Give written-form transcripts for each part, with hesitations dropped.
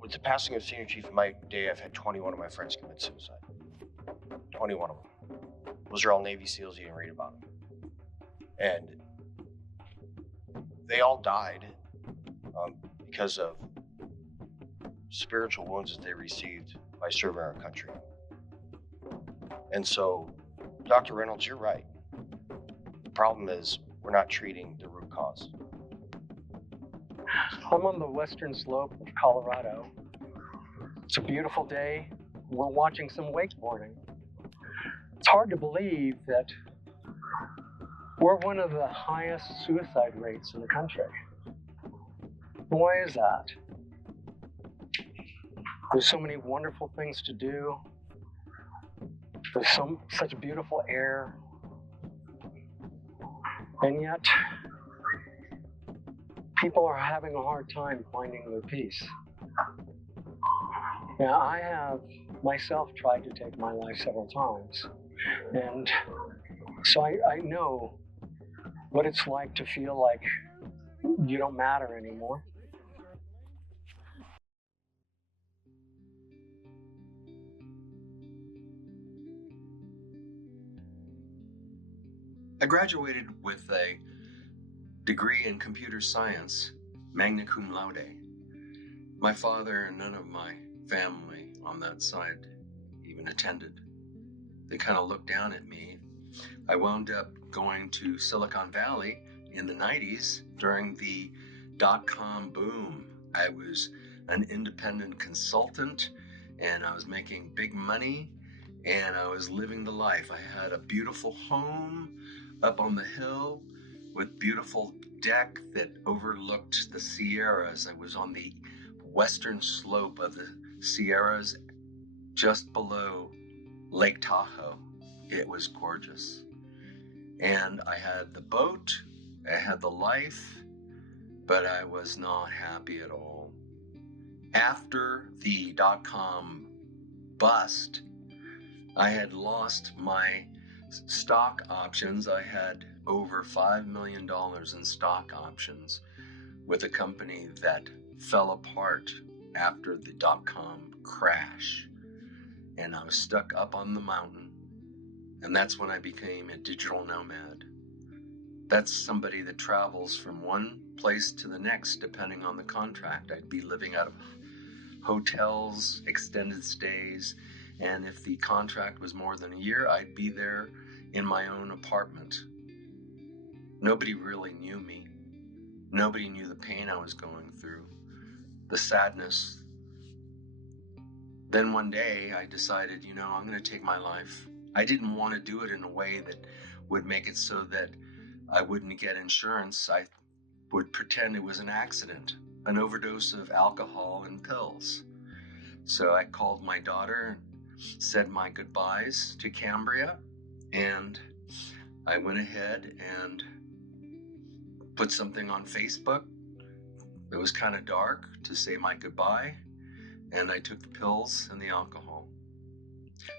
with the passing of Senior Chief in my day, I've had 21 of my friends commit suicide. 21 of them. Those are all Navy SEALs. You didn't read about them. And they all died because of spiritual wounds that they received by serving our country. And so, Dr. Reynolds, you're right. The problem is we're not treating the root cause. I'm on the western slope of Colorado. It's a beautiful day. We're watching some wakeboarding. It's hard to believe that we're one of the highest suicide rates in the country. Why is that? There's so many wonderful things to do. There's such beautiful air. And yet, people are having a hard time finding their peace. Now, I have myself tried to take my life several times. And so I know what it's like to feel like you don't matter anymore. I graduated with a degree in computer science, magna cum laude. My father and none of my family on that side even attended. They kind of looked down at me. I wound up going to Silicon Valley in the 90s during the dot-com boom. I was an independent consultant and I was making big money and I was living the life. I had a beautiful home up on the hill with beautiful deck that overlooked the Sierras. I was on the western slope of the Sierras just below Lake Tahoe. It was gorgeous. And I had the boat, I had the life, but I was not happy at all. After the dot-com bust, I had lost my stock options. I had over $5 million in stock options with a company that fell apart after the dot-com crash. And I was stuck up on the mountain. And that's when I became a digital nomad. That's somebody that travels from one place to the next, depending on the contract. I'd be living out of hotels, extended stays, and if the contract was more than a year, I'd be there in my own apartment. Nobody really knew me. Nobody knew the pain I was going through, the sadness. Then one day I decided, I'm going to take my life. I didn't want to do it in a way that would make it so that I wouldn't get insurance. I would pretend it was an accident, an overdose of alcohol and pills. So I called my daughter and said my goodbyes to Cambria, and I went ahead and put something on Facebook. It was kind of dark to say my goodbye, and I took the pills and the alcohol.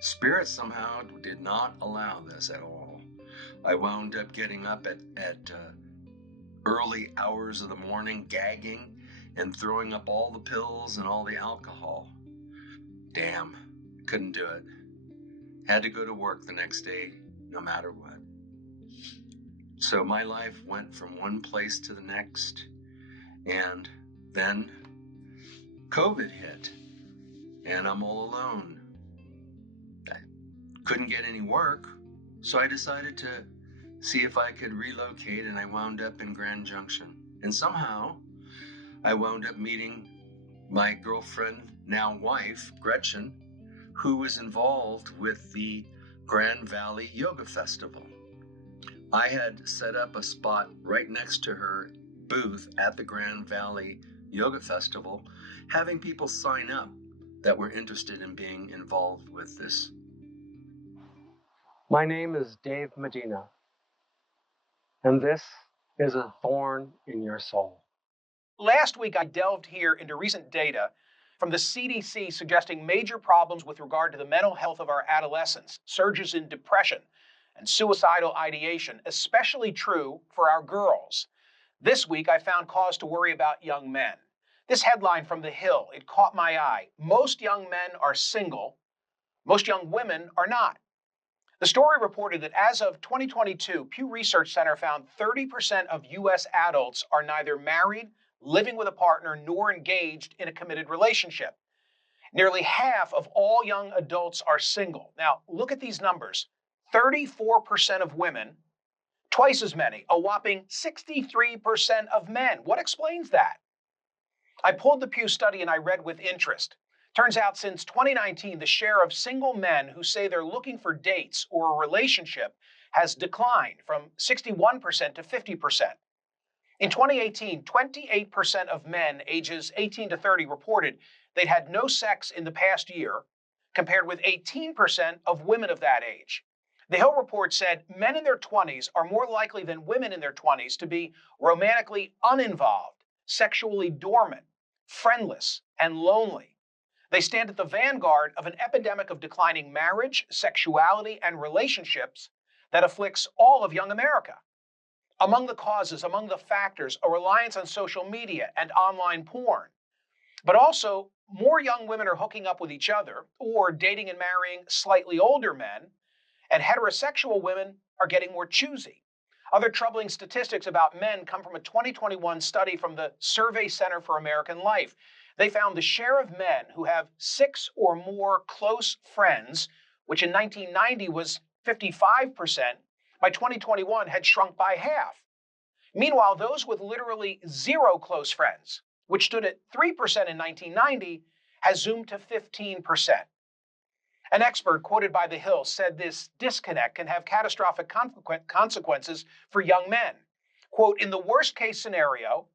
Spirit somehow did not allow this at all. I wound up getting up at early hours of the morning, gagging and throwing up all the pills and all the alcohol. Damn, couldn't do it. Had to go to work the next day, no matter what. So my life went from one place to the next, and then COVID hit, and I'm all alone. I couldn't get any work, so I decided to see if I could relocate, and I wound up in Grand Junction. And somehow, I wound up meeting my girlfriend, now wife, Gretchen, who was involved with the Grand Valley Yoga Festival. I had set up a spot right next to her booth at the Grand Valley Yoga Festival, having people sign up that were interested in being involved with this. My name is Dave Medina, and this is a thorn in your soul. Last week, I delved here into recent data from the CDC suggesting major problems with regard to the mental health of our adolescents, surges in depression, and suicidal ideation, especially true for our girls. This week, I found cause to worry about young men. This headline from The Hill, it caught my eye. Most young men are single, most young women are not. The story reported that as of 2022, Pew Research Center found 30% of U.S. adults are neither married, living with a partner, nor engaged in a committed relationship. Nearly half of all young adults are single. Now, look at these numbers. 34% of women, twice as many, a whopping 63% of men. What explains that? I pulled the Pew study and I read with interest. Turns out since 2019, the share of single men who say they're looking for dates or a relationship has declined from 61% to 50%. In 2018, 28% of men ages 18 to 30 reported they'd had no sex in the past year, compared with 18% of women of that age. The Hill report said men in their 20s are more likely than women in their 20s to be romantically uninvolved, sexually dormant, friendless, and lonely. They stand at the vanguard of an epidemic of declining marriage, sexuality, and relationships that afflicts all of young America. Among the causes, among the factors, a reliance on social media and online porn. But also, more young women are hooking up with each other or dating and marrying slightly older men, and heterosexual women are getting more choosy. Other troubling statistics about men come from a 2021 study from the Survey Center for American Life. They found the share of men who have 6 or more close friends, which in 1990 was 55%, by 2021 had shrunk by half. Meanwhile, those with literally 0 close friends, which stood at 3% in 1990, has zoomed to 15%. An expert quoted by The Hill said this disconnect can have catastrophic consequences for young men. Quote, in the worst case scenario,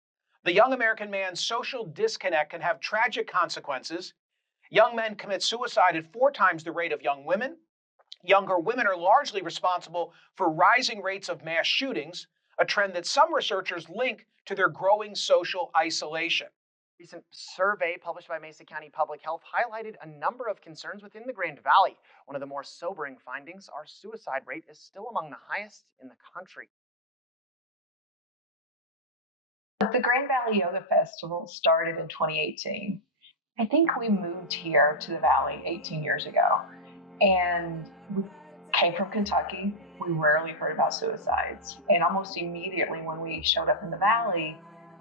the young American man's social disconnect can have tragic consequences. Young men commit suicide at 4 times the rate of young women. Younger women are largely responsible for rising rates of mass shootings, a trend that some researchers link to their growing social isolation. A recent survey published by Mesa County Public Health highlighted a number of concerns within the Grand Valley. One of the more sobering findings, our suicide rate is still among the highest in the country. The Grand Valley Yoga Festival started in 2018. I think we moved here to the Valley 18 years ago, and we came from Kentucky. We rarely heard about suicides, and almost immediately when we showed up in the Valley,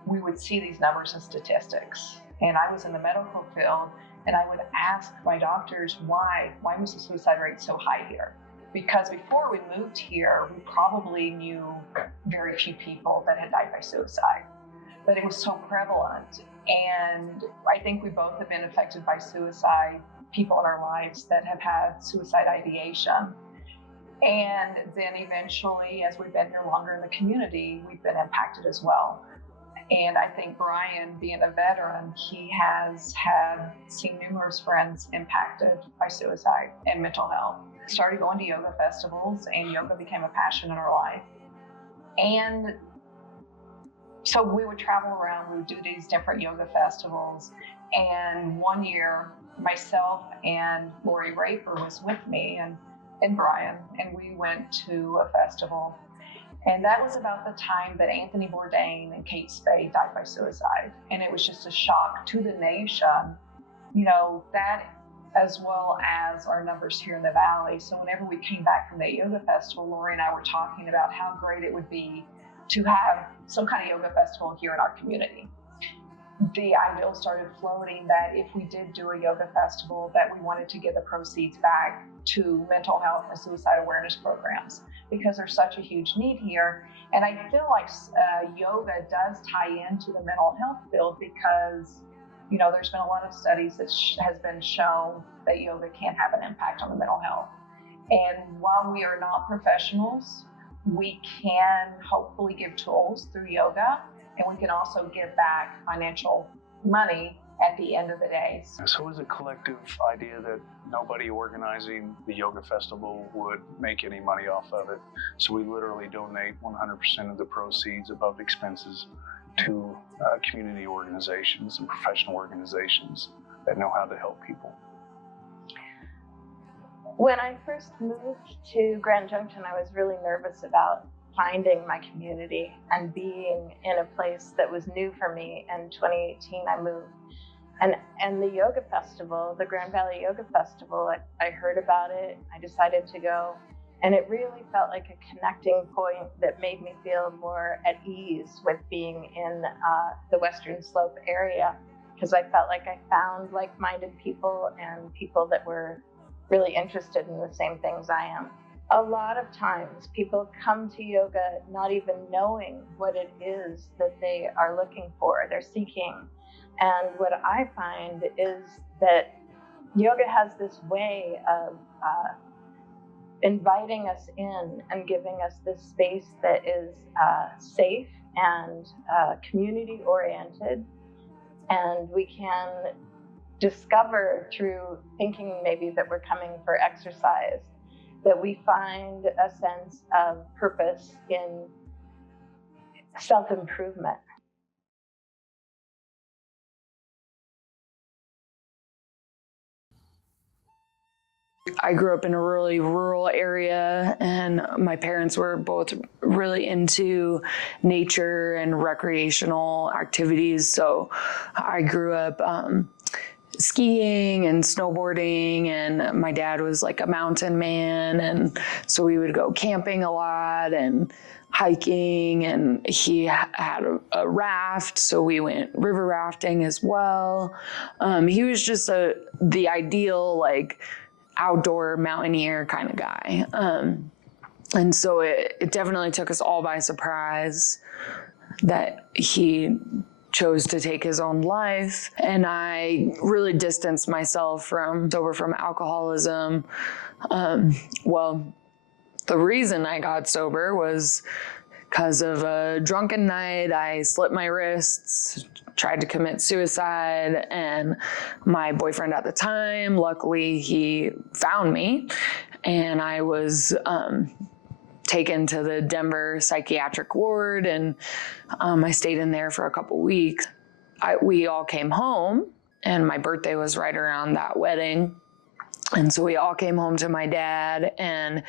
we would see these numbers and statistics. And I was in the medical field, and I would ask my doctors why was the suicide rate so high here? Because before we moved here, we probably knew very few people that had died by suicide. But it was so prevalent. And I think we both have been affected by suicide, people in our lives that have had suicide ideation. And then eventually, as we've been here longer in the community, we've been impacted as well. And I think Brian, being a veteran, he has seen numerous friends impacted by suicide and mental health. Started going to yoga festivals, and yoga became a passion in our life. And so we would travel around, we would do these different yoga festivals. And one year, myself and Lori Raper was with me and Brian, and we went to a festival. And that was about the time that Anthony Bourdain and Kate Spade died by suicide. And it was just a shock to the nation, that as well as our numbers here in the Valley. So whenever we came back from that yoga festival, Lori and I were talking about how great it would be to have some kind of yoga festival here in our community. The ideal started floating that if we did do a yoga festival, that we wanted to give the proceeds back to mental health and suicide awareness programs, because there's such a huge need here. And I feel like yoga does tie into the mental health field because, there's been a lot of studies that has been shown that yoga can have an impact on the mental health. And while we are not professionals, we can hopefully give tools through yoga, and we can also give back financial money at the end of the day. So it was a collective idea that nobody organizing the yoga festival would make any money off of it. So we literally donate 100% of the proceeds above expenses to community organizations and professional organizations that know how to help people. When I first moved to Grand Junction, I was really nervous about finding my community and being in a place that was new for me. In 2018, I moved. And the yoga festival, the Grand Valley Yoga Festival, I heard about it. I decided to go. And it really felt like a connecting point that made me feel more at ease with being in the Western Slope area, because I felt like I found like-minded people and people that were really interested in the same things I am. A lot of times people come to yoga not even knowing what it is that they are looking for, they're seeking. And what I find is that yoga has this way of inviting us in and giving us this space that is safe and community-oriented. And we can discover through thinking maybe that we're coming for exercise, that we find a sense of purpose in self-improvement. I grew up in a really rural area, and my parents were both really into nature and recreational activities. So I grew up skiing and snowboarding, and my dad was like a mountain man, and so we would go camping a lot and hiking, and he had a raft, so we went river rafting as well. He was just the ideal like outdoor mountaineer kind of guy. And so it definitely took us all by surprise that he chose to take his own life. And I really distanced myself from alcoholism. Well, the reason I got sober was because of a drunken night. I slit my wrists, tried to commit suicide, and my boyfriend at the time, luckily he found me, and I was taken to the Denver psychiatric ward, and I stayed in there for a couple weeks. We all came home, and my birthday was right around that wedding, and so we all came home to my dad, and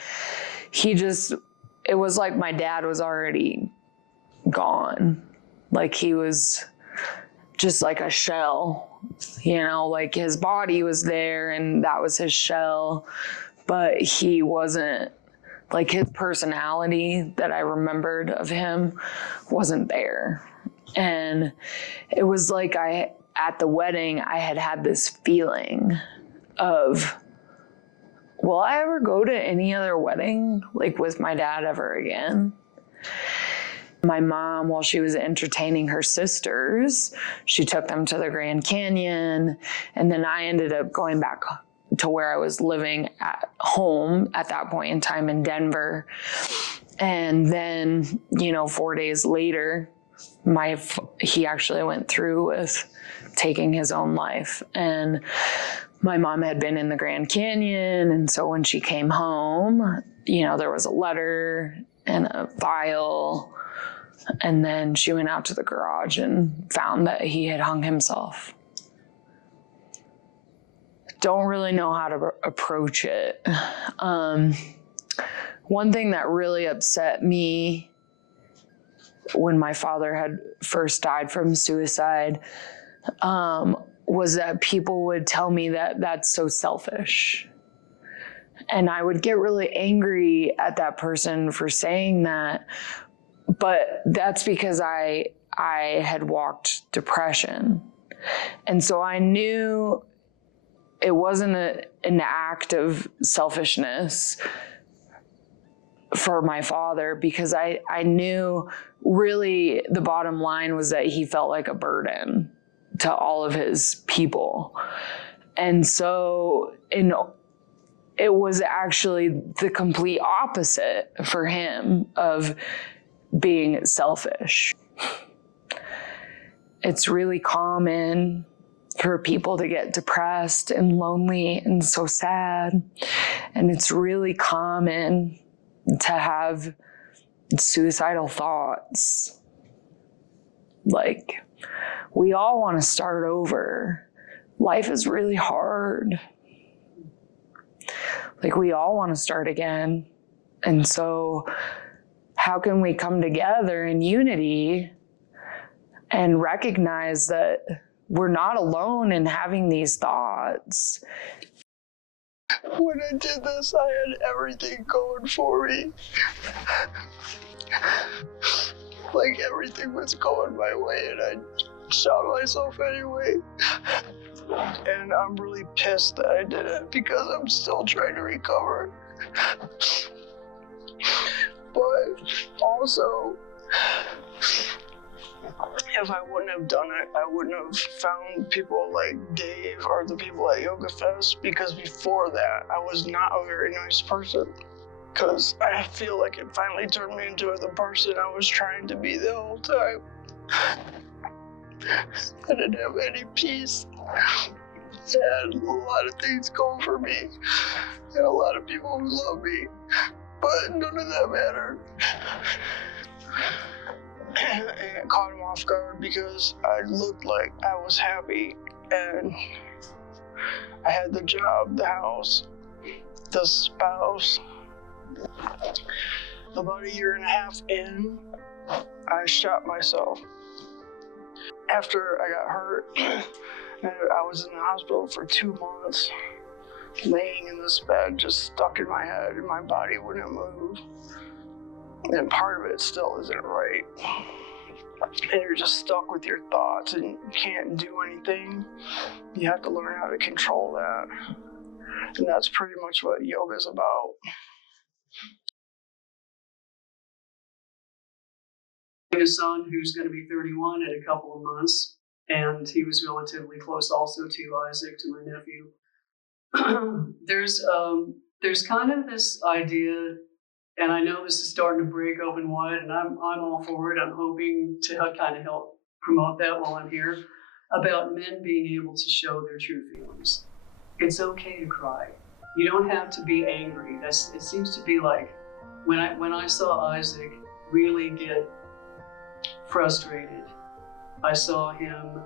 it was like my dad was already gone. Like he was just like a shell, like his body was there and that was his shell, but he wasn't, like his personality that I remembered of him wasn't there. And it was like at the wedding, I had this feeling of, will I ever go to any other wedding like with my dad ever again? My mom, while she was entertaining her sisters, she took them to the Grand Canyon, and then I ended up going back to where I was living at home at that point in time in Denver. And then, 4 days later, he actually went through with taking his own life. And my mom had been in the Grand Canyon, and so when she came home, there was a letter and a file, and then she went out to the garage and found that he had hung himself. Don't really know how to approach it. One thing that really upset me when my father had first died from suicide was that people would tell me that that's so selfish. And I would get really angry at that person for saying that, but that's because I had walked depression. And so I knew it wasn't an act of selfishness for my father, because I knew really the bottom line was that he felt like a burden to all of his people. And so it was actually the complete opposite for him of being selfish. It's really common for people to get depressed and lonely and so sad. And it's really common to have suicidal thoughts. Like, we all want to start over. Life is really hard. Like, we all want to start again. And so how can we come together in unity and recognize that we're not alone in having these thoughts? When I did this, I had everything going for me. Like everything was going my way, and I shot myself anyway. And I'm really pissed that I did it because I'm still trying to recover. But also, if I wouldn't have done it, I wouldn't have found people like Dave or the people at Yoga Fest, because before that, I was not a very nice person. Because I feel like it finally turned me into the person I was trying to be the whole time. I didn't have any peace. I had a lot of things going for me, and a lot of people who love me, but none of that mattered. And it caught him off guard because I looked like I was happy, and I had the job, the house, the spouse. About a year and a half in, I shot myself. After I got hurt, I was in the hospital for 2 months, laying in this bed, just stuck in my head, and my body wouldn't move. And part of it still isn't right. And you're just stuck with your thoughts, and you can't do anything. You have to learn how to control that. And that's pretty much what yoga is about. A son who's going to be 31 in a couple of months, and he was relatively close also to Isaac, to my nephew. There's kind of this idea, and I know this is starting to break open wide, and I'm all for it. I'm hoping to kind of help promote that while I'm here, about men being able to show their true feelings. It's okay to cry. You don't have to be angry. It seems to be like when I saw Isaac really get frustrated, I saw him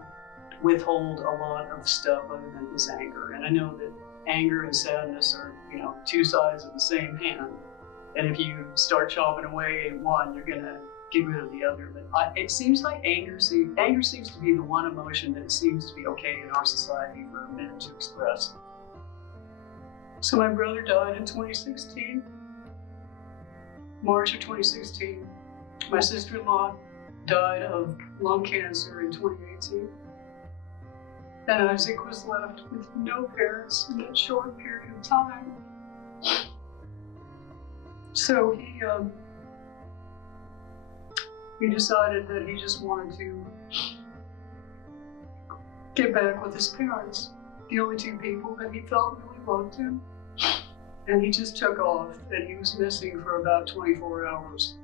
withhold a lot of stuff other than his anger. And I know that anger and sadness are, two sides of the same hand. And if you start chopping away at one, you're gonna get rid of the other. But it seems like anger seems to be the one emotion that it seems to be okay in our society for men to express. So my brother died in 2016, March of 2016. My sister-in-law died of lung cancer in 2018. And Isaac was left with no parents in that short period of time. So he decided that he just wanted to get back with his parents, the only two people that he felt really loved him. And he just took off, and he was missing for about 24 hours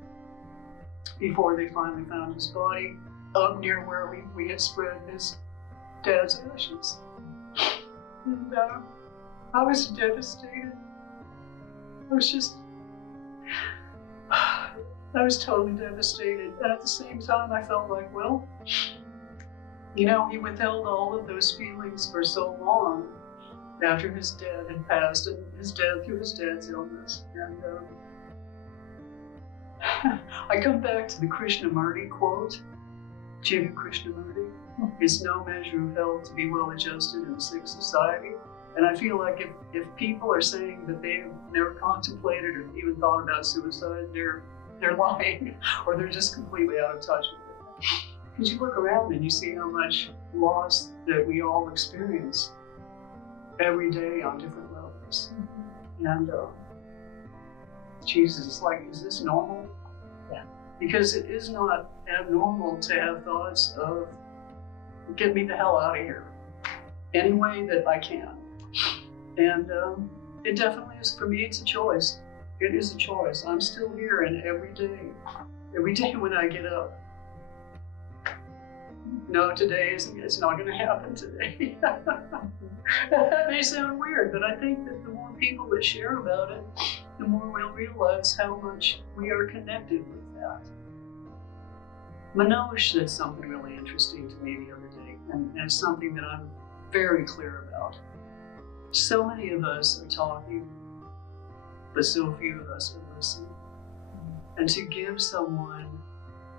before they finally found his body up near where we had spread his dad's ashes. And I was devastated. I was totally devastated. And at the same time, I felt like, well, he withheld all of those feelings for so long after his dad had passed, and his dad through his dad's illness. And I come back to the Krishnamurti quote, Jiddu Krishnamurti. It's no measure of hell to be well adjusted in a sick society. And I feel like if people are saying that they've never contemplated or even thought about suicide, they're lying, or they're just completely out of touch with it. Because you look around and you see how much loss that we all experience every day on different levels. And Jesus, it's like, is this normal? Yeah. Because it is not abnormal to have thoughts of, get me the hell out of here, any way that I can. And it definitely is, for me, it's a choice. It is a choice. I'm still here, and every day when I get up, no, it's not going to happen today. That may sound weird, but I think that the more people that share about it, the more we'll realize how much we are connected with that. Manoj said something really interesting to me the other day, and it's something that I'm very clear about. So many of us are talking, but so few of us are listening. And to give someone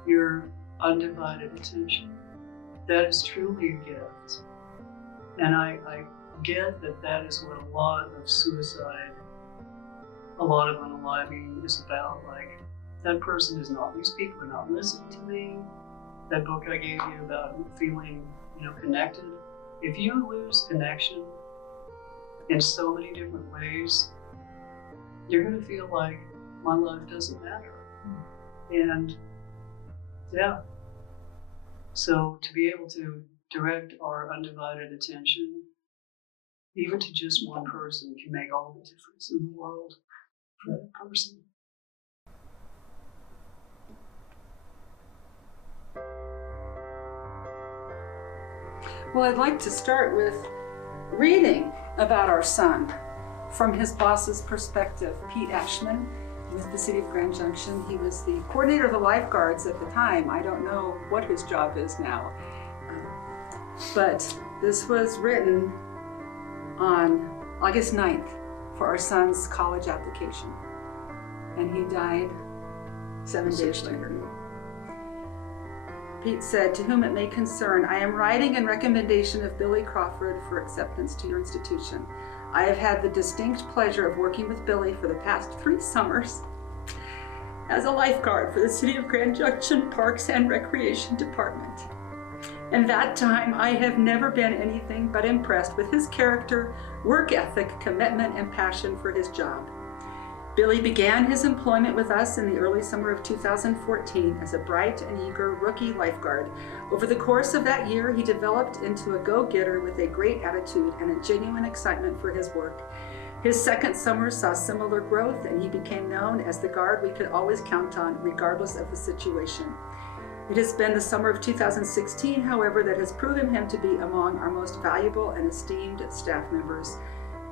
your undivided attention, that is truly a gift. And I get that that is what a lot of suicide, a lot of unaliving is about. Like, that person is not, these people are not listening to me. That book I gave you about feeling, connected. If you lose connection in so many different ways, you're gonna feel like my life doesn't matter. And yeah, so to be able to direct our undivided attention, even to just one person, can make all the difference in the world for that person. Well, I'd like to start with reading about our son from his boss's perspective. Pete Ashman with the City of Grand Junction. He was the coordinator of the lifeguards at the time. I don't know what his job is now. But this was written on August 9th for our son's college application. And he died 7 days later. Pete said, "To whom it may concern, I am writing in recommendation of Billy Crawford for acceptance to your institution. I have had the distinct pleasure of working with Billy for the past 3 summers as a lifeguard for the City of Grand Junction Parks and Recreation Department. In that time, I have never been anything but impressed with his character, work ethic, commitment, and passion for his job. Billy began his employment with us in the early summer of 2014 as a bright and eager rookie lifeguard. Over the course of that year, he developed into a go-getter with a great attitude and a genuine excitement for his work. His second summer saw similar growth, and he became known as the guard we could always count on, regardless of the situation. It has been the summer of 2016, however, that has proven him to be among our most valuable and esteemed staff members.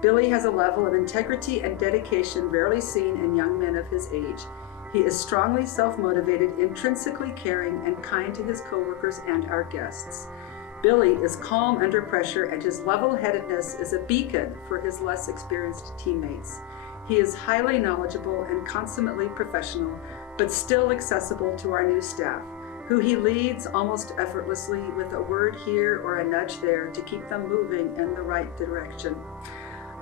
Billy has a level of integrity and dedication rarely seen in young men of his age. He is strongly self-motivated, intrinsically caring, and kind to his coworkers and our guests. Billy is calm under pressure, and his level-headedness is a beacon for his less experienced teammates. He is highly knowledgeable and consummately professional, but still accessible to our new staff, who he leads almost effortlessly with a word here or a nudge there to keep them moving in the right direction.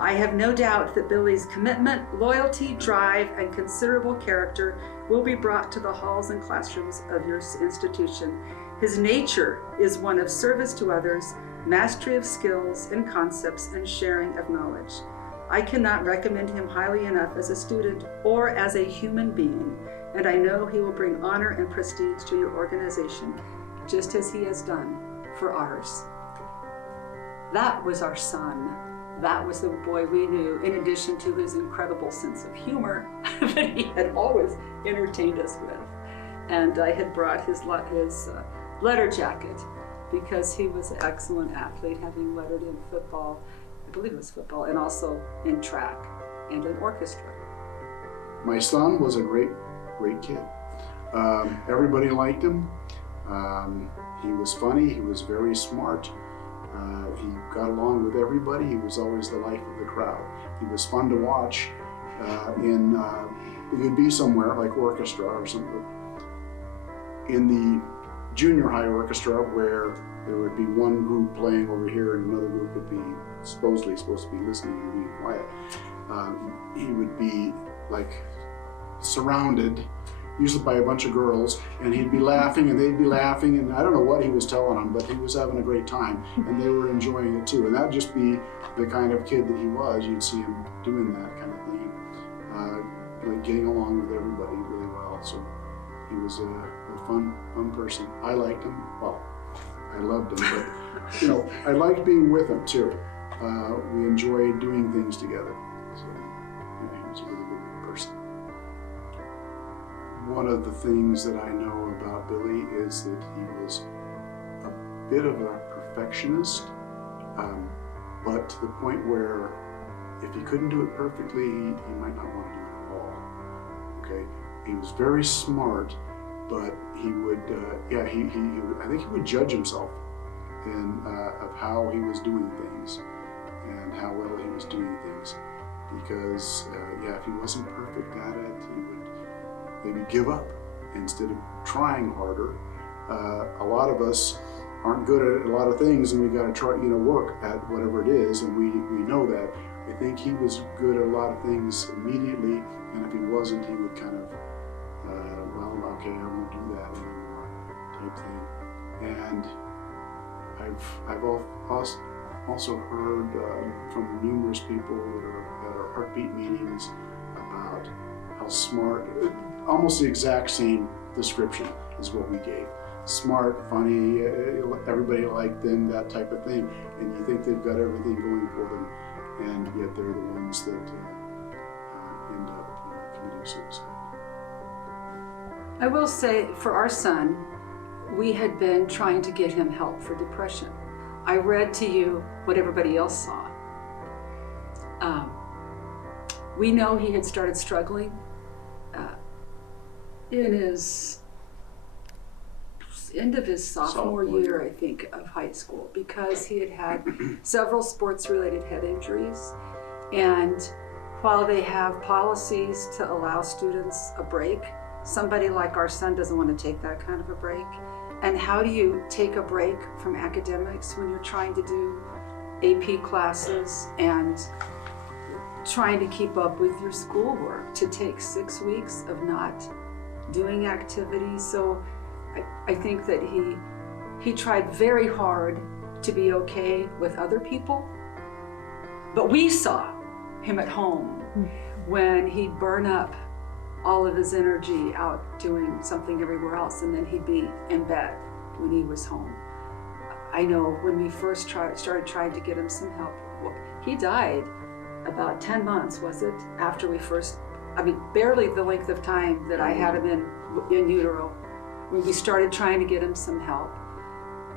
I have no doubt that Billy's commitment, loyalty, drive, and considerable character will be brought to the halls and classrooms of your institution. His nature is one of service to others, mastery of skills and concepts, and sharing of knowledge. I cannot recommend him highly enough as a student or as a human being, and I know he will bring honor and prestige to your organization, just as he has done for ours." That was our son. That was the boy we knew, in addition to his incredible sense of humor that he had always entertained us with. And I had brought his letter jacket because he was an excellent athlete, having lettered in football, I believe it was football, and also in track and in orchestra. My son was a great kid. Everybody liked him. He was funny, he was very smart. He got along with everybody. He was always the life of the crowd. He was fun to watch. You'd be somewhere like orchestra or something. In the junior high orchestra, where there would be one group playing over here and another group would be supposedly supposed to be listening and being quiet, he would be like surrounded, usually by a bunch of girls, and he'd be laughing and they'd be laughing, and I don't know what he was telling them, but he was having a great time and they were enjoying it too. And that'd just be the kind of kid that he was. You'd see him doing that kind of thing, like getting along with everybody really well. So he was a fun person. I liked him. Well, I loved him, but I liked being with him too. We enjoyed doing things together. So he was a really good person. One of the things that I know about Billy is that he was a bit of a perfectionist, but to the point where if he couldn't do it perfectly, he might not want to do it at all. Okay, he was very smart, but he would, I think he would judge himself of how he was doing things and how well he was doing things, because if he wasn't perfect at it, maybe give up instead of trying harder. A lot of us aren't good at a lot of things, and we got to try, work at whatever it is, and we know that. I think he was good at a lot of things immediately, and if he wasn't, he would kind of, okay, I won't do that anymore, type thing. And I've also heard from numerous people that are at our heartbeat meetings about how smart, almost the exact same description is what we gave. Smart, funny, everybody liked them, that type of thing. And you think they've got everything going for them, and yet they're the ones that end up committing suicide. I will say, for our son, we had been trying to get him help for depression. I read to you what everybody else saw. We know he had started struggling in his end of his sophomore year, I think, of high school, because he had had several sports-related head injuries. And while they have policies to allow students a break, somebody like our son doesn't want to take that kind of a break. And how do you take a break from academics when you're trying to do AP classes and trying to keep up with your schoolwork, to take 6 weeks of not doing activities? So I think that he tried very hard to be okay with other people, but we saw him at home when he'd burn up all of his energy out doing something everywhere else, and then he'd be in bed when he was home. I know when we first started trying to get him some help, he died about 10 months, was it, after we first, barely the length of time that I had him in utero, when we started trying to get him some help.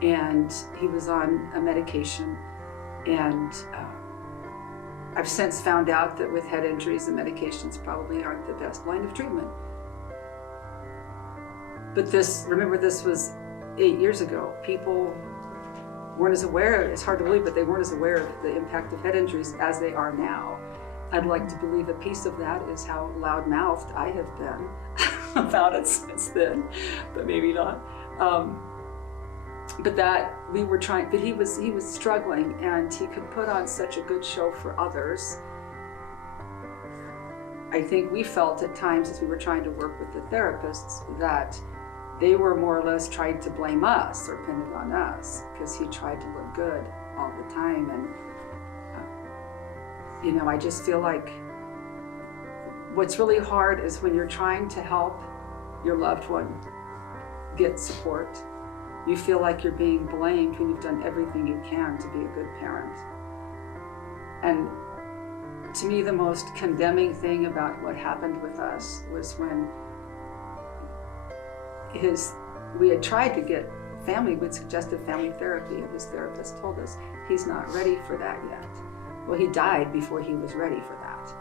And he was on a medication, and I've since found out that with head injuries, the medications probably aren't the best line of treatment. But remember, this was 8 years ago. People weren't as aware, it's hard to believe, but they weren't as aware of the impact of head injuries as they are now. I'd like to believe a piece of that is how loud-mouthed I have been about it since then, but maybe not. But that we were trying, but he was struggling, and he could put on such a good show for others. I think we felt at times, as we were trying to work with the therapists, that they were more or less trying to blame us or pin it on us, because he tried to look good all the time. And I just feel like what's really hard is when you're trying to help your loved one get support, you feel like you're being blamed when you've done everything you can to be a good parent. And to me, the most condemning thing about what happened with us was when we had tried to get we'd suggested family therapy, and his therapist told us he's not ready for that yet. Well, he died before he was ready for that.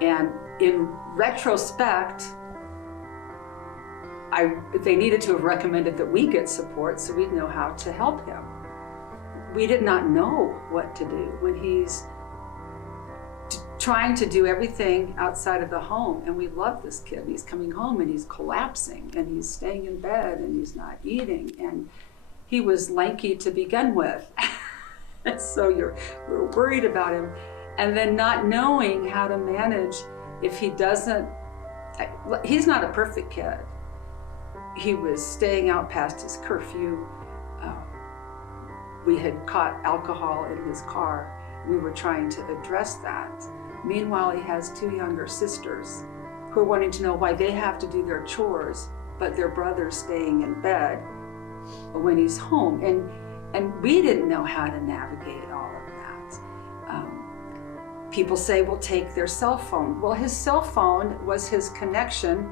And in retrospect, they needed to have recommended that we get support so we'd know how to help him. We did not know what to do when he's trying to do everything outside of the home, and we love this kid. He's coming home and he's collapsing, and he's staying in bed, and he's not eating, and he was lanky to begin with. And so we're worried about him, and then not knowing how to manage if he doesn't. He's not a perfect kid. He was staying out past his curfew. We had caught alcohol in his car. We were trying to address that. Meanwhile, he has 2 younger sisters who are wanting to know why they have to do their chores, but their brother's staying in bed when he's home. And we didn't know how to navigate all of that. People say, well, take their cell phone. Well, his cell phone was his connection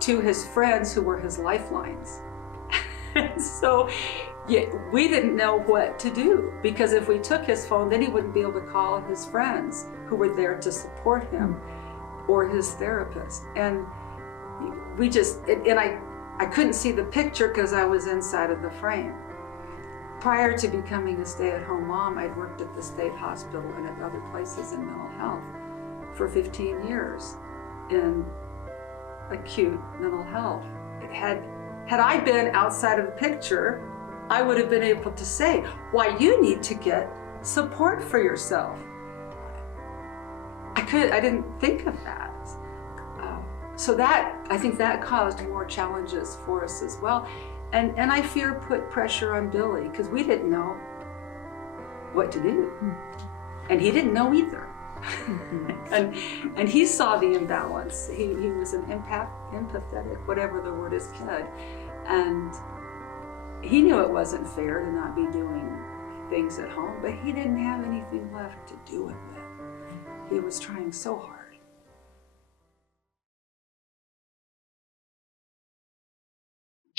to his friends who were his lifelines. So we didn't know what to do, because if we took his phone, then he wouldn't be able to call his friends who were there to support him or his therapist. And I couldn't see the picture because I was inside of the frame. Prior to becoming a stay-at-home mom, I'd worked at the state hospital and at other places in mental health for 15 years. And acute mental health. Had I been outside of the picture, I would have been able to say, why you need to get support for yourself. I didn't think of that. So I think that caused more challenges for us as well. And I fear put pressure on Billy because we didn't know what to do. And he didn't know either. and he saw the imbalance. He was an empathetic, whatever the word is, kid. And he knew it wasn't fair to not be doing things at home, but he didn't have anything left to do it with. He was trying so hard.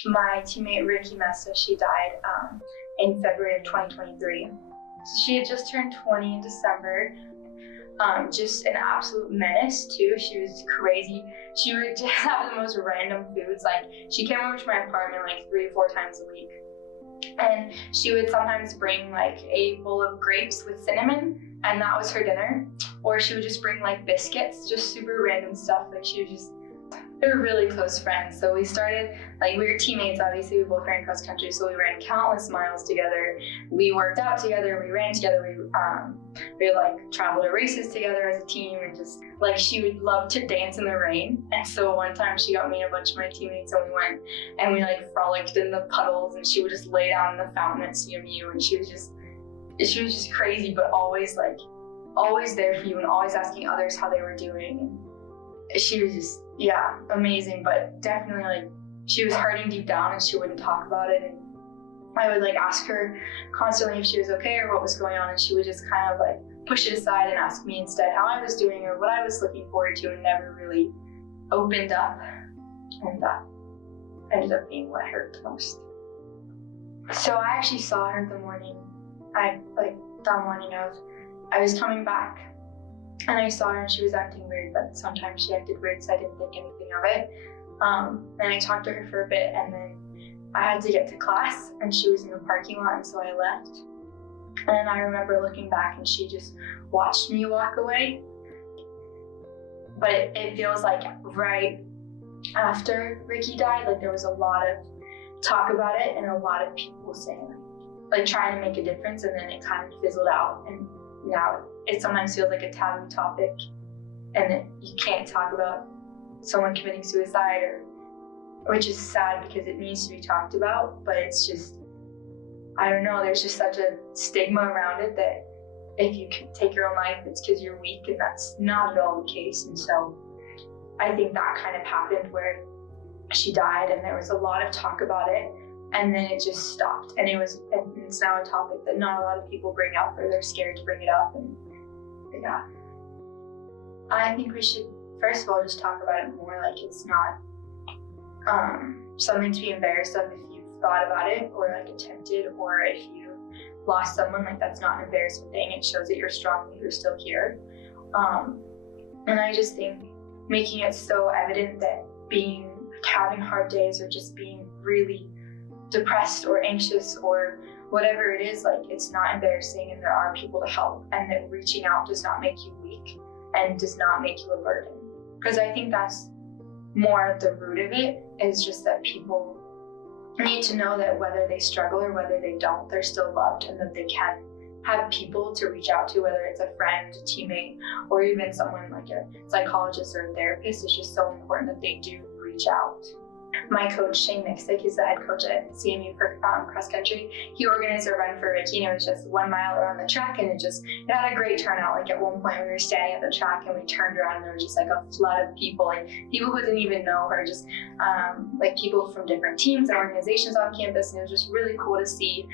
My teammate Ricky Mesa, she died in February of 2023. She had just turned 20 in December. Just an absolute menace too. She was crazy. She would just have the most random foods. Like, she came over to my apartment like 3 or 4 times a week. And she would sometimes bring like a bowl of grapes with cinnamon, and that was her dinner. Or she would just bring like biscuits, just super random stuff. Like, we were really close friends. So we started, like, we were teammates, obviously. We both ran cross country, so we ran countless miles together. We worked out together, we ran together, we like traveled to races together as a team, and just like, she would love to dance in the rain. And so one time she got me and a bunch of my teammates, and we went and we like frolicked in the puddles, and she would just lay down in the fountain at CMU, and she was just crazy, but always there for you, and always asking others how they were doing. And she was just, yeah, amazing, but definitely like, she was hurting deep down and she wouldn't talk about it. And I would like ask her constantly if she was okay or what was going on, and she would just kind of like push it aside and ask me instead how I was doing or what I was looking forward to, and never really opened up. And that ended up being what hurt the most. So I actually saw her the morning, I was coming back, and I saw her and she was acting weird, but sometimes she acted weird, so I didn't think anything of it. And I talked to her for a bit, and then I had to get to class, and she was in the parking lot, and so I left. And I remember looking back, and she just watched me walk away. But it feels like right after Ricky died, like, there was a lot of talk about it, and a lot of people saying, like trying to make a difference, and then it kind of fizzled out. And now it sometimes feels like a taboo topic, and you can't talk about someone committing suicide, which is sad because it needs to be talked about, but it's just, I don't know, there's just such a stigma around it that if you can take your own life, it's because you're weak, and that's not at all the case. And so I think that kind of happened where she died, and there was a lot of talk about it, and then it just stopped. And it's now a topic that not a lot of people bring up, or they're scared to bring it up. And yeah, I think we should, first of all, just talk about it more. Like, it's not something to be embarrassed of if you've thought about it, or like attempted, or if you lost someone. Like, that's not an embarrassing thing. It shows that you're strong, that you're still here. And I just think making it so evident that having hard days, or just being really depressed or anxious or whatever it is, like, it's not embarrassing, and there are people to help, and that reaching out does not make you weak and does not make you a burden. Because I think that's more at the root of it, is just that people need to know that whether they struggle or whether they don't, they're still loved, and that they can have people to reach out to, whether it's a friend, a teammate, or even someone like a psychologist or a therapist. It's just so important that they do reach out. My coach, Shane Nixick, he's the head coach at CMU for cross country. He organized a run for Ricky, and it was just 1 mile around the track, and it had a great turnout. Like, at one point we were standing at the track, and we turned around, and there was just like a flood of people, and people who didn't even know her, just like people from different teams and organizations on campus. And it was just really cool to see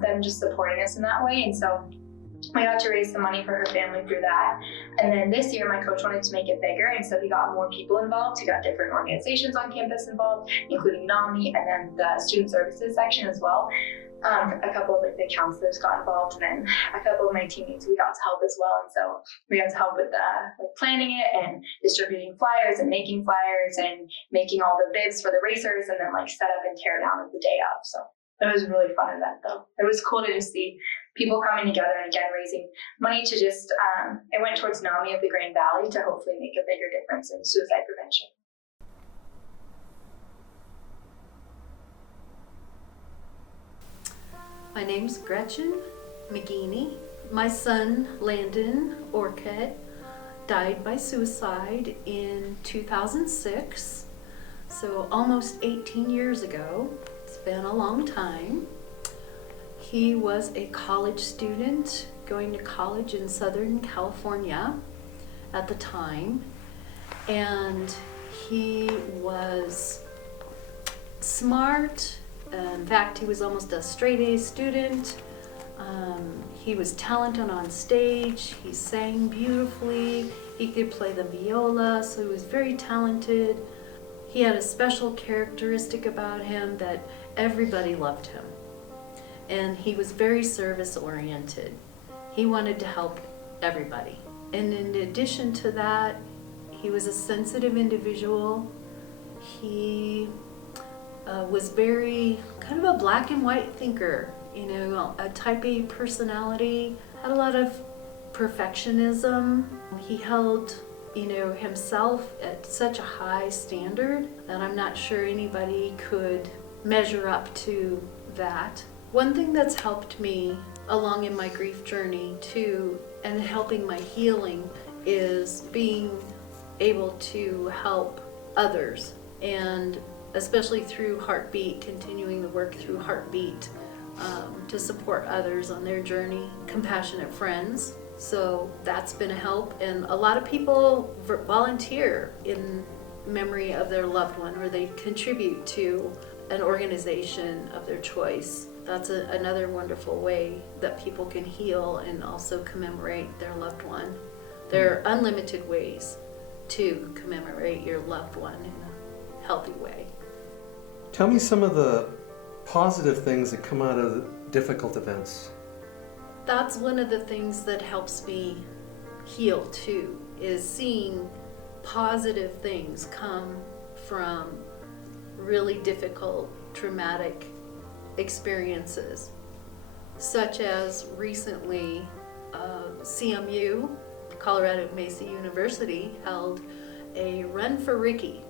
them just supporting us in that way. And so we got to raise some money for her family through that. And then this year, my coach wanted to make it bigger, and so he got more people involved. He got different organizations on campus involved, including NAMI, and then the student services section as well. A couple of the counselors got involved, and then a couple of my teammates, we got to help as well. And so we got to help with planning it and distributing flyers and making flyers and making all the bibs for the racers, and then set up and tear down of the day of. So it was a really fun event, though. It was cool to just see people coming together, and again, raising money to just, it went towards NAMI of the Grand Valley to hopefully make a bigger difference in suicide prevention. My name's Gretchen McGeaney. My son, Landon Orcutt, died by suicide in 2006, so almost 18 years ago. It's been a long time. He was a college student going to college in Southern California at the time, and he was smart. In fact, he was almost a straight A student. He was talented on stage. He sang beautifully. He could play the viola, so he was very talented. He had a special characteristic about him that everybody loved him. And he was very service-oriented. He wanted to help everybody. And in addition to that, he was a sensitive individual. He was very kind of a black and white thinker, you know, a type A personality, had a lot of perfectionism. He held, you know, himself at such a high standard that I'm not sure anybody could measure up to that. One thing that's helped me along in my grief journey too, and helping my healing, is being able to help others, and especially through Heartbeat, continuing the work through Heartbeat to support others on their journey. Compassionate Friends, so that's been a help. And a lot of people volunteer in memory of their loved one, or they contribute to an organization of their choice. That's another wonderful way that people can heal and also commemorate their loved one. There are unlimited ways to commemorate your loved one in a healthy way. Tell me some of the positive things that come out of difficult events. That's one of the things that helps me heal too, is seeing positive things come from really difficult, traumatic experiences, such as recently CMU, Colorado Mesa University, held a Run for Ricky.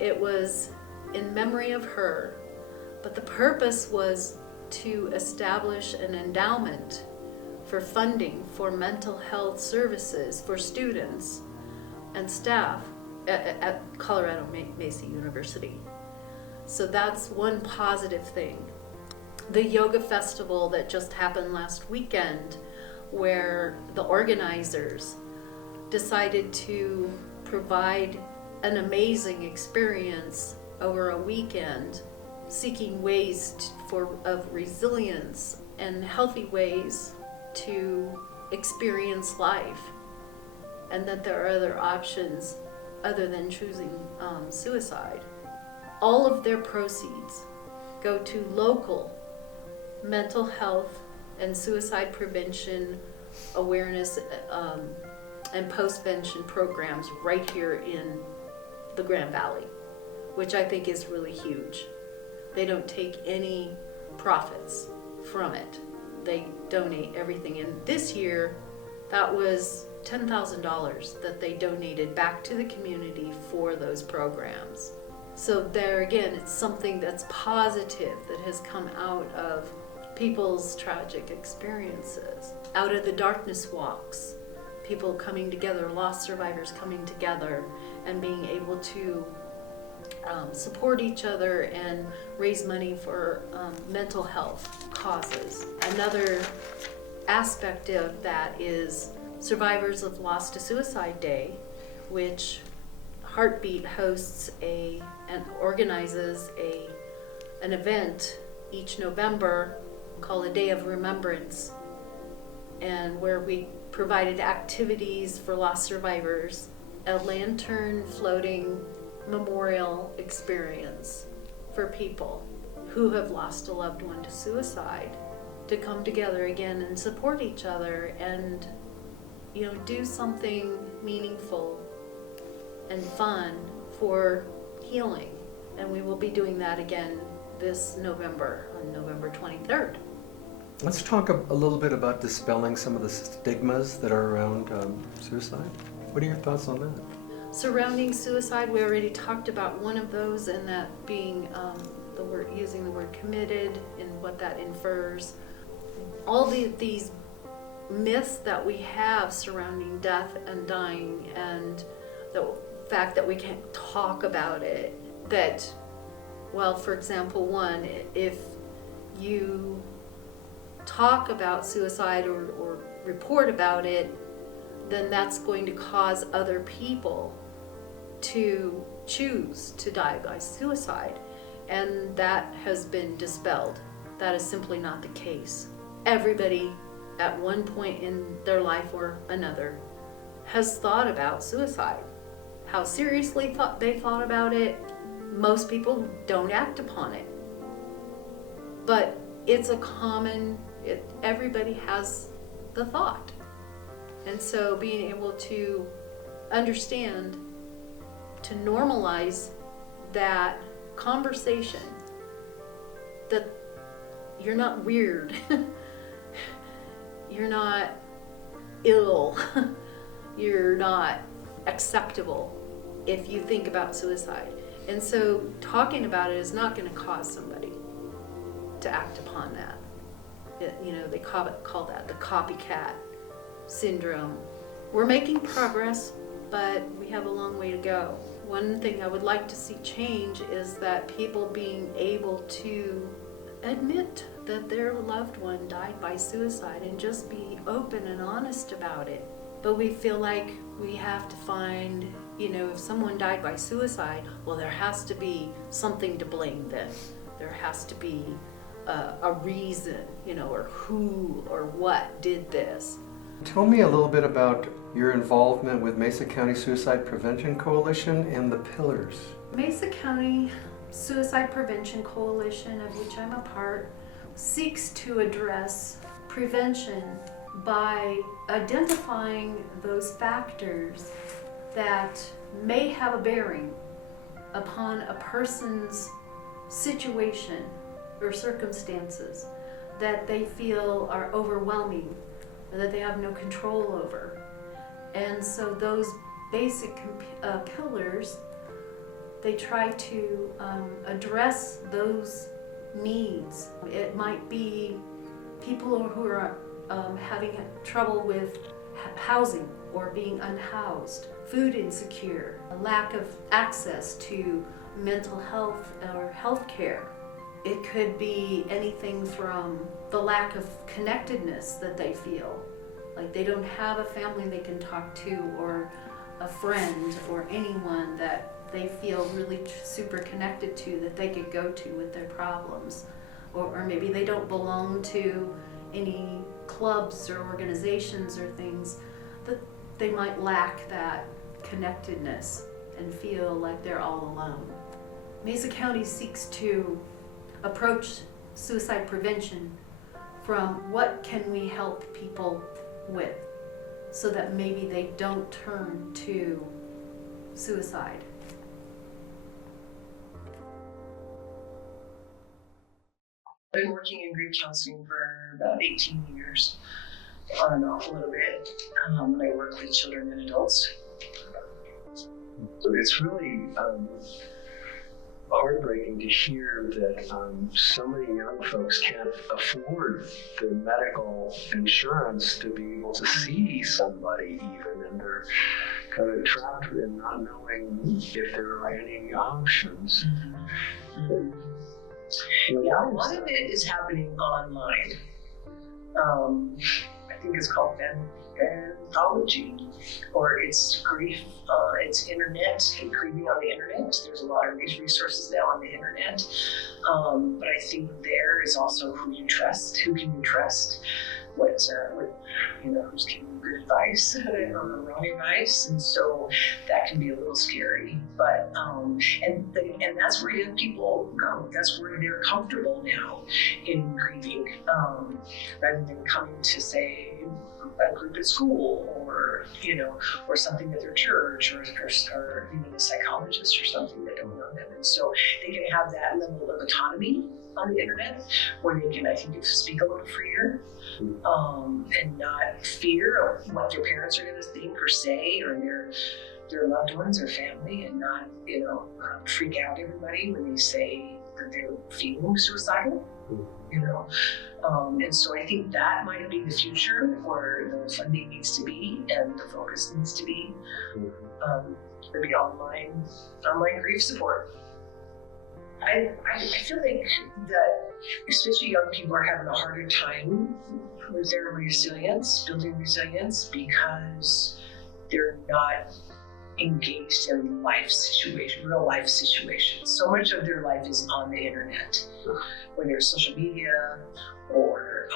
It was in memory of her, but the purpose was to establish an endowment for funding for mental health services for students and staff at Colorado Mesa University. So that's one positive thing. The yoga festival that just happened last weekend, where the organizers decided to provide an amazing experience over a weekend, seeking ways of resilience and healthy ways to experience life, and that there are other options other than choosing suicide. All of their proceeds go to local mental health and suicide prevention awareness and postvention programs right here in the Grand Valley, which I think is really huge. They don't take any profits from it. They donate everything. And this year, that was $10,000 that they donated back to the community for those programs. So there again, it's something that's positive that has come out of people's tragic experiences. Out of the darkness walks, people coming together, lost survivors coming together and being able to support each other and raise money for mental health causes. Another aspect of that is Survivors of Lost to Suicide Day, which Heartbeat hosts and organizes an event each November called a Day of Remembrance, and where we provided activities for lost survivors, a lantern floating memorial experience for people who have lost a loved one to suicide, to come together again and support each other and, you know, do something meaningful and fun for healing. And we will be doing that again this November, on November 23rd. Let's talk a little bit about dispelling some of the stigmas that are around suicide. What are your thoughts on that? Surrounding suicide, we already talked about one of those, and that being using the word committed and what that infers. all these myths that we have surrounding death and dying, and the fact that we can't talk about it, that, well, for example, one, if you talk about suicide or report about it, then that's going to cause other people to choose to die by suicide. And that has been dispelled. That is simply not the case. Everybody at one point in their life or another has thought about suicide. How seriously they thought about it, most people don't act upon it. But it's a common, everybody has the thought. And so being able to understand, to normalize that conversation, that you're not weird, you're not ill, you're not acceptable if you think about suicide. And so talking about it is not going to cause somebody to act upon that. They call that the copycat syndrome. We're making progress, but we have a long way to go. One thing I would like to see change is that people being able to admit that their loved one died by suicide and just be open and honest about it. But we feel like we have to find, if someone died by suicide, well, there has to be something to blame then. There has to be a reason, or who or what did this. Tell me a little bit about your involvement with Mesa County Suicide Prevention Coalition and the Pillars. Mesa County Suicide Prevention Coalition, of which I'm a part, seeks to address prevention by identifying those factors that may have a bearing upon a person's situation or circumstances that they feel are overwhelming or that they have no control over. And so those basic pillars, they try to address those needs. It might be people who are having trouble with housing or being unhoused, food insecure, a lack of access to mental health or health care. It could be anything from the lack of connectedness that they feel, like they don't have a family they can talk to, or a friend or anyone that they feel really super connected to that they could go to with their problems. Or maybe they don't belong to any clubs or organizations or things, that they might lack that connectedness and feel like they're all alone. Mesa County seeks to approach suicide prevention from what can we help people with so that maybe they don't turn to suicide. I've been working in grief counseling for about 18 years, on and off a little bit. I work with children and adults. So it's really heartbreaking to hear that so many young folks can't afford the medical insurance to be able to see somebody even, and they're kind of trapped in not knowing if there are any options. Mm-hmm. Yeah, a lot of it is happening online. I think it's called anthology, or it's grief, it's internet, and grieving on the internet. There's a lot of these resources now on the internet. But I think there is also who you trust, who can you trust, who's giving you good advice or wrong advice, and so that can be a little scary. But and that's where young people go. That's where they're comfortable now in grieving, rather than coming to, say, a group at school, or something at their church, or even a psychologist or something that don't know them. And so they can have that level of autonomy on the internet where they can, I think, speak a little freer, and not fear what their parents are going to think or say, or their loved ones or family, and not, freak out everybody when they say that they're feeling suicidal. And so I think that might be the future where the funding needs to be and the focus needs to be. Maybe online grief support. I feel like that especially young people are having a harder time with their resilience, building resilience, because they're not engaged in real life situations. So much of their life is on the internet, whether it's social media or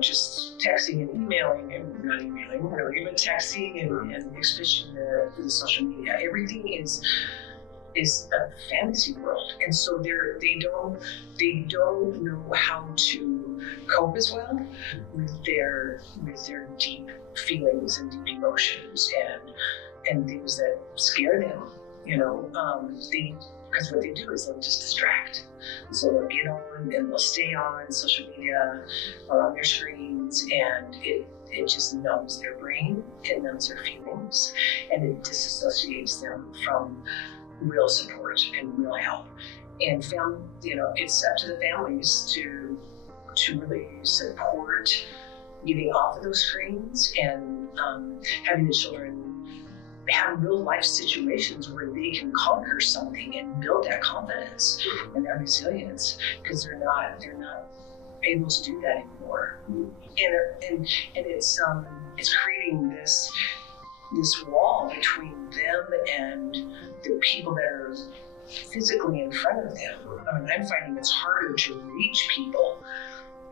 just texting and emailing, and not emailing really, but texting and especially the social media. Everything is a fantasy world, and so they don't know how to cope as well with their deep feelings and deep emotions and things that scare them. Because what they do is they'll just distract. So they'll get on and they'll stay on social media or on their screens, and it just numbs their brain, it numbs their feelings, and it disassociates them from real support and real help. And it's up to the families to really support getting off of those screens and having the children have real life situations where they can conquer something and build that confidence and that resilience, because they're not able to do that anymore. And it's creating this wall between them and the people that are physically in front of them. I mean, I'm finding it's harder to reach people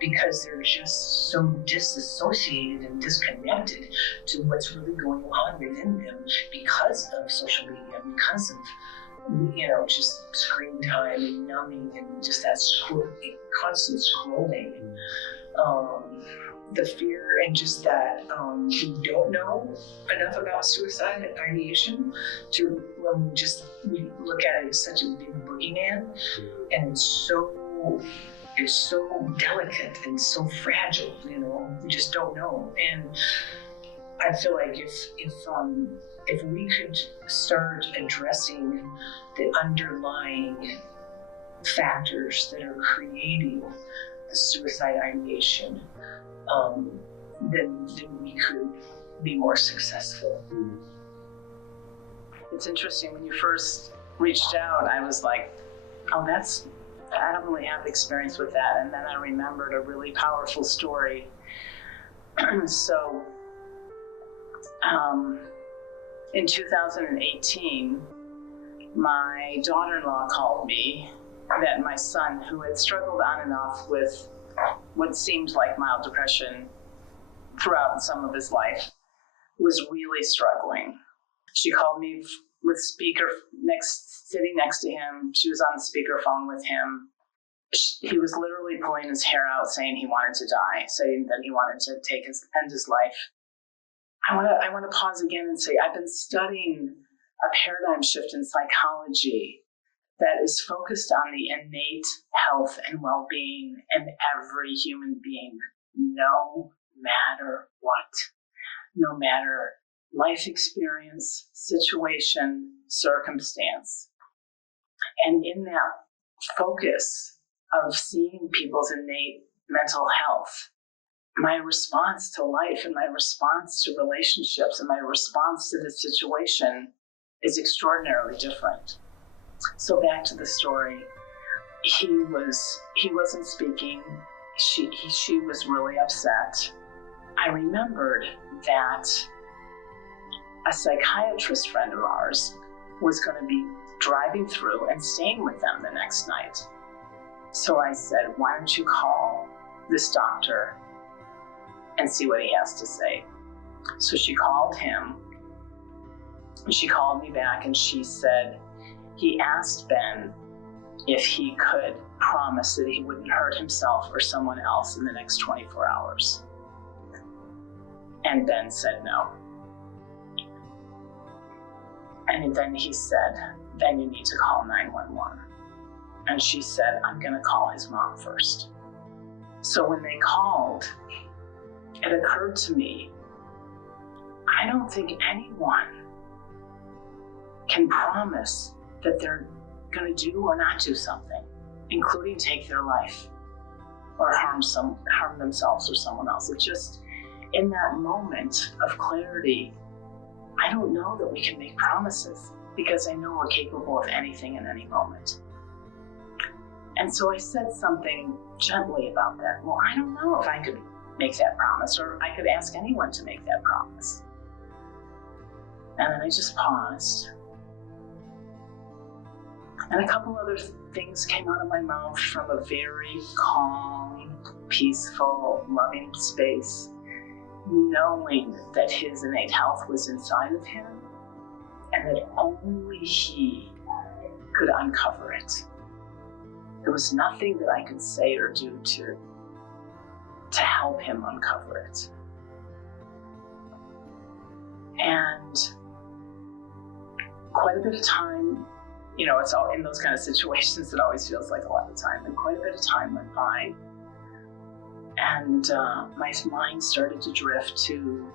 because they're just so disassociated and disconnected to what's really going on within them because of social media, because of just screen time and numbing and just that constant scrolling. The fear and just that we don't know enough about suicide and ideation when we look at it as such a big boogeyman, and it's so delicate and so fragile, we just don't know. And I feel like if we could start addressing the underlying factors that are creating the suicide ideation, then we could be more successful. It's interesting, when you first reached out, I was like, oh, I don't really have experience with that. And then I remembered a really powerful story. So, in 2018, my daughter-in-law called me that my son, who had struggled on and off with what seemed like mild depression throughout some of his life, was really struggling. She called me with sitting next to him. She was on the speakerphone with him. He was literally pulling his hair out, saying he wanted to die, saying that he wanted to end his life. I want to pause again and say, I've been studying a paradigm shift in psychology that is focused on the innate health and well-being in every human being, no matter what, no matter life experience, situation, circumstance. And in that focus of seeing people's innate mental health, my response to life and my response to relationships and my response to the situation is extraordinarily different. So back to the story, he wasn't speaking. She was really upset. I remembered that a psychiatrist friend of ours was going to be driving through and staying with them the next night. So I said, why don't you call this doctor and see what he has to say? So she called him, and she called me back, and she said, he asked Ben if he could promise that he wouldn't hurt himself or someone else in the next 24 hours. And Ben said no. And then he said, then you need to call 911. And she said, I'm going to call his mom first. So when they called, it occurred to me, I don't think anyone can promise that they're going to do or not do something, including take their life. or harm themselves or someone else. It just, in that moment of clarity, I don't know that we can make promises because I know we're capable of anything in any moment. And so I said something gently about that. Well, I don't know if I could make that promise, or I could ask anyone to make that promise. And then I just paused. And a couple other things came out of my mouth from a very calm, peaceful, loving space, knowing that his innate health was inside of him and that only he could uncover it. There was nothing that I could say or do to help him uncover it. And quite a bit of time, it's all in those kind of situations, it always feels like a lot of time, and quite a bit of time went by. And my mind started to drift to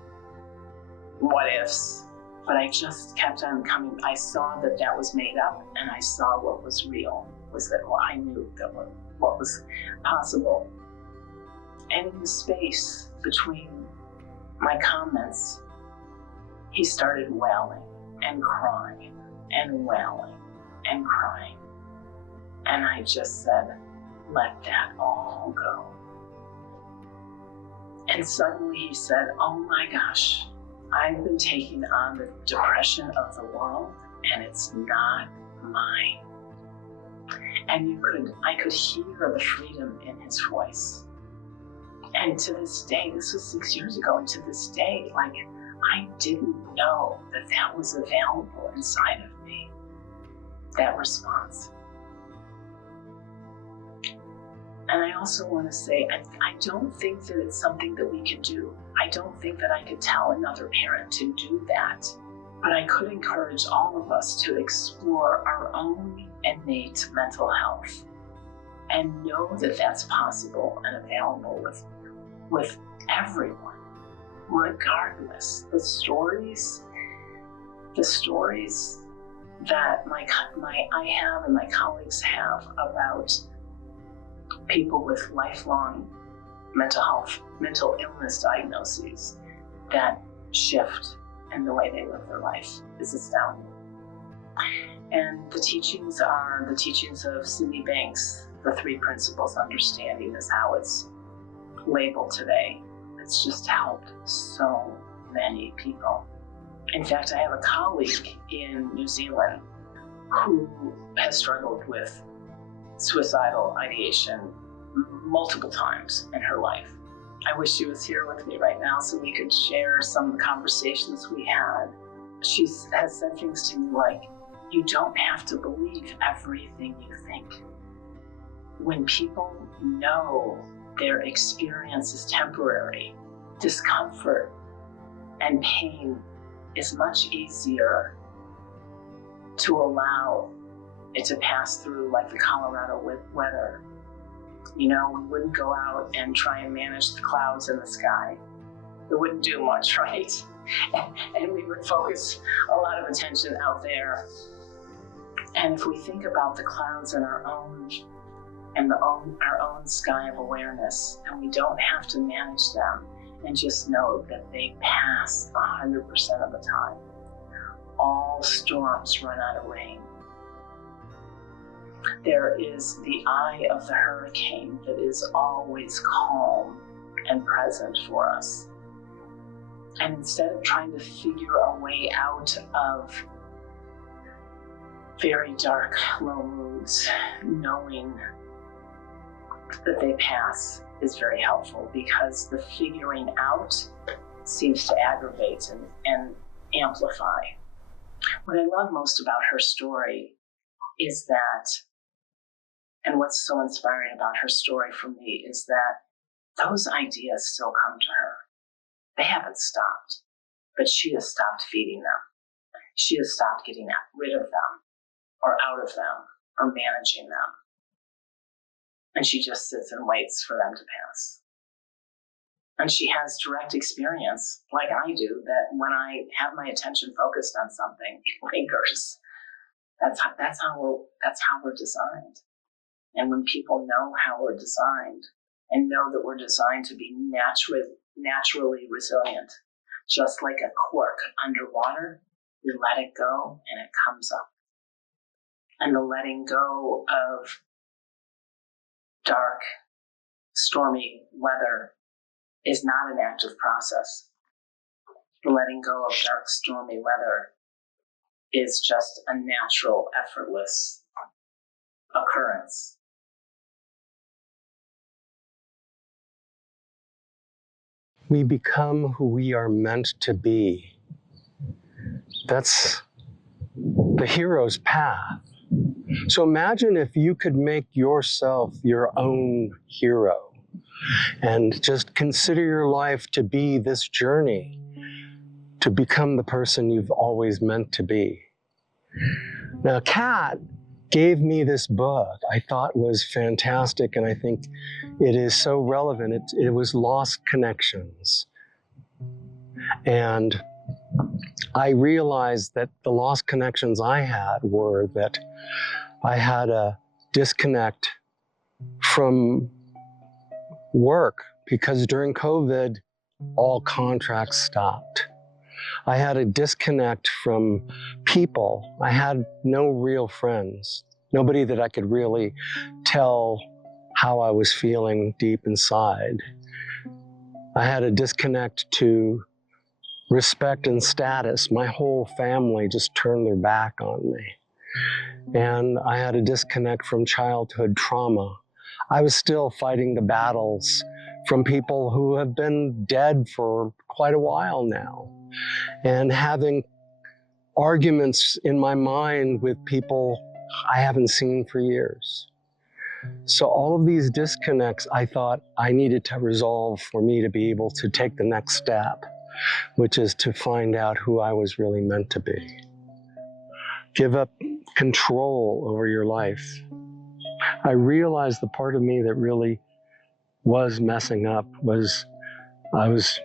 what ifs, but I just kept on coming. I saw that was made up, and I saw what was real, was that I knew that what was possible. And in the space between my comments, he started wailing and crying and wailing and crying. And I just said, let that all go. And suddenly he said, oh my gosh, I've been taking on the depression of the world, and it's not mine. And I could hear the freedom in his voice. And to this day, this was 6 years ago, and to this day, I didn't know that was available inside of me, that response. And I also want to say, I don't think that it's something that we can do. I don't think that I could tell another parent to do that. But I could encourage all of us to explore our own innate mental health and know that that's possible and available with everyone, regardless. The stories that I have and my colleagues have about people with lifelong mental illness diagnoses that shift in the way they live their life is astounding. And the teachings are the teachings of Sydney Banks, the 3 principles understanding is how it's labeled today. It's just helped so many people. In fact, I have a colleague in New Zealand who has struggled with suicidal ideation multiple times in her life. I wish she was here with me right now so we could share some of the conversations we had. She has said things to me like, you don't have to believe everything you think. When people know their experience is temporary, discomfort and pain is much easier to allow it to pass through, like the Colorado weather. We wouldn't go out and try and manage the clouds in the sky. It wouldn't do much, right? And we would focus a lot of attention out there. And if we think about the clouds in our own sky of awareness, and we don't have to manage them, and just know that they pass 100% of the time. All storms run out of rain. There is the eye of the hurricane that is always calm and present for us. And instead of trying to figure a way out of very dark, low moods, knowing that they pass is very helpful, because the figuring out seems to aggravate and amplify. What I love most about her story is that, and what's so inspiring about her story for me, is that those ideas still come to her. They haven't stopped, but she has stopped feeding them. She has stopped getting rid of them, or out of them, or managing them. And she just sits and waits for them to pass. And she has direct experience, like I do, that when I have my attention focused on something, it lingers. That's how we're designed. And when people know how we're designed, and know that we're designed to be naturally resilient. Just like a cork underwater, we let it go and it comes up. And the letting go of dark, stormy weather is not an active process. The letting go of dark, stormy weather is just a natural, effortless occurrence. We become who we are meant to be. That's the hero's path. So imagine if you could make yourself your own hero and just consider your life to be this journey to become the person you've always meant to be. Now, Kat gave me this book I thought was fantastic, and I think it is so relevant. It was Lost Connections. And I realized that the lost connections I had were that I had a disconnect from work because during COVID, all contracts stopped. I had a disconnect from people. I had no real friends, nobody that I could really tell how I was feeling deep inside. I had a disconnect to respect and status. My whole family just turned their back on me. And I had a disconnect from childhood trauma. I was still fighting the battles from people who have been dead for quite a while now, and having arguments in my mind with people I haven't seen for years. So all of these disconnects I thought I needed to resolve for me to be able to take the next step, which is to find out who I was really meant to be. Give up control over your life. I realized the part of me that really was messing up was I was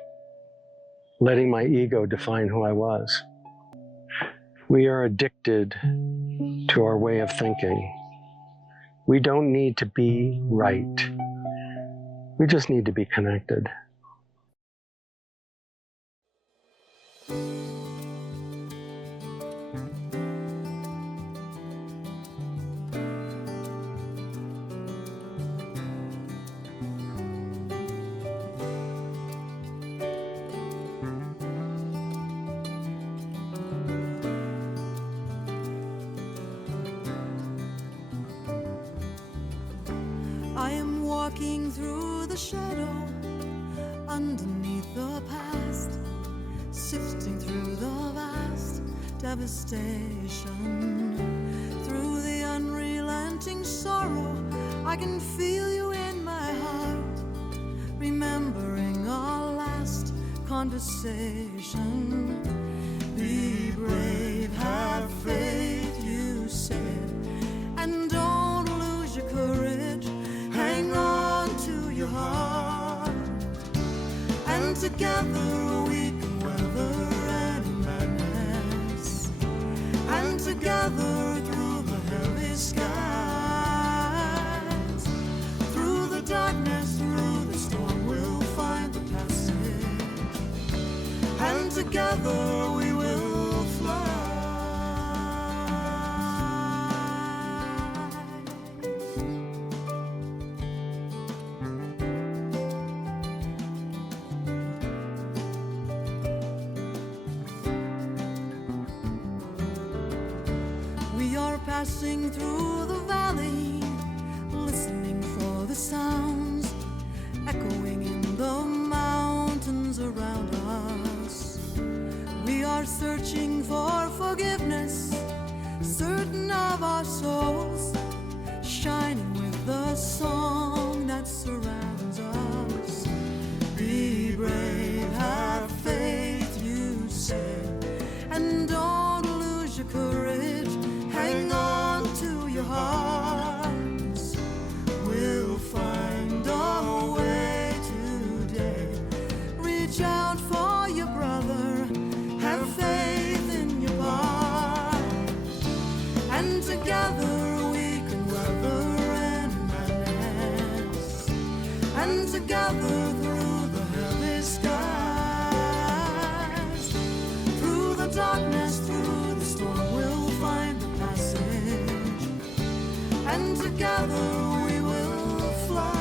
letting my ego define who I was. We are addicted to our way of thinking. We don't need to be right. We just need to be connected. I am walking through the shadow, underneath the past, sifting through the vast devastation. Through the unrelenting sorrow, I can feel you in my heart, remembering our last conversation. Be brave, have faith, you said, and don't lose your courage. Hang on to your heart, and together we can weather any madness, and together through the heavy skies, through the darkness, through the storm, we'll find the passage, and together we will fly. Passing through the valley, listening for the sounds echoing in the mountains around us. We are searching for forgiveness, certain of our souls, shining with the song that surrounds us. Be brave, have faith, you said, and don't lose your courage. Hang on to your hearts. We'll find a way today. Reach out for your brother. Have faith in your part. And together we can weather any madness. And darkness, through the storm, we'll find the passage, and together we will fly.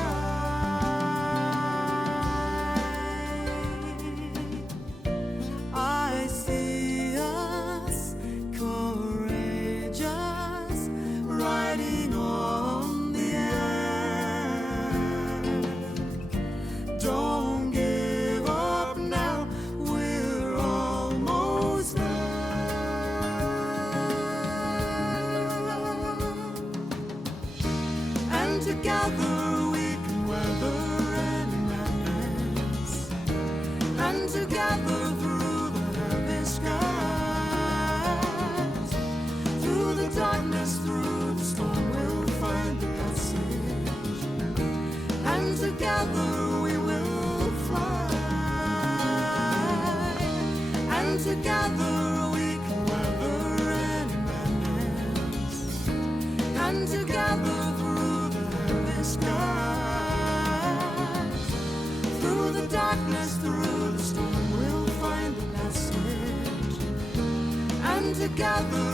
I see us courageous, riding on the air. Don't give up now, we're almost there. And together we can weather any madness, and together through the heavy skies, through the darkness, through the storm, we'll find the passage, and together we will fly, and together we can weather any madness, and together through the heavy skies, through the darkness, through the storm, we'll find the passage, and together